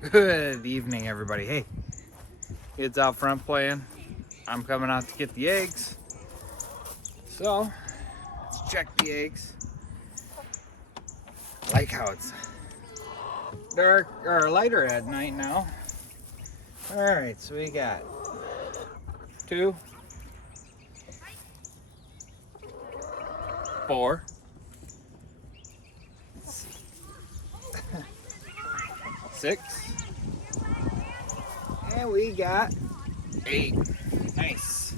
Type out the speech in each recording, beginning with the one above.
Good evening, everybody. Hey, kids out front playing. I'm coming out to get the eggs. So, let's check the eggs. I like how it's dark or lighter at night now. All right, so we got 2, 4, 6, and we got 8. Nice.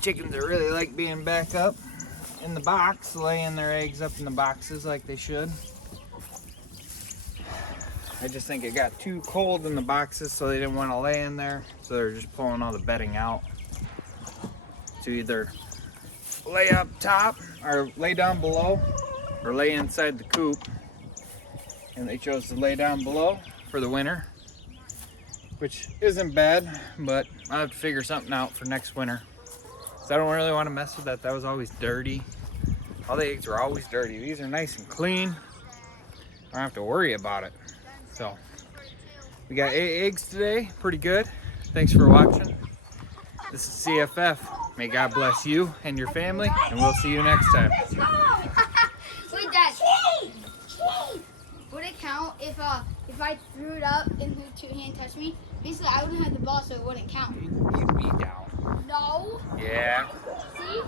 Chickens that really like being back up in the box, laying their eggs up in the boxes like they should. I just think it got too cold in the boxes, so they didn't want to lay in there, so they're just pulling all the bedding out to either lay up top or lay down below or lay inside the coop. And they chose to lay down below for the winter, which isn't bad, but I'll have to figure something out for next winter. So I don't really want to mess with that. That was always dirty. All the eggs are always dirty. These are nice and clean. I don't have to worry about it. So we got 8 eggs today. Pretty good. Thanks for watching. This is C.F.F. May God bless you and your family, and we'll see you next time. Wait, Dad. Would it count if I threw it up and the 2-hand touched me? Basically, I wouldn't have the ball, so it wouldn't count. You'd be down. No. Yeah. See?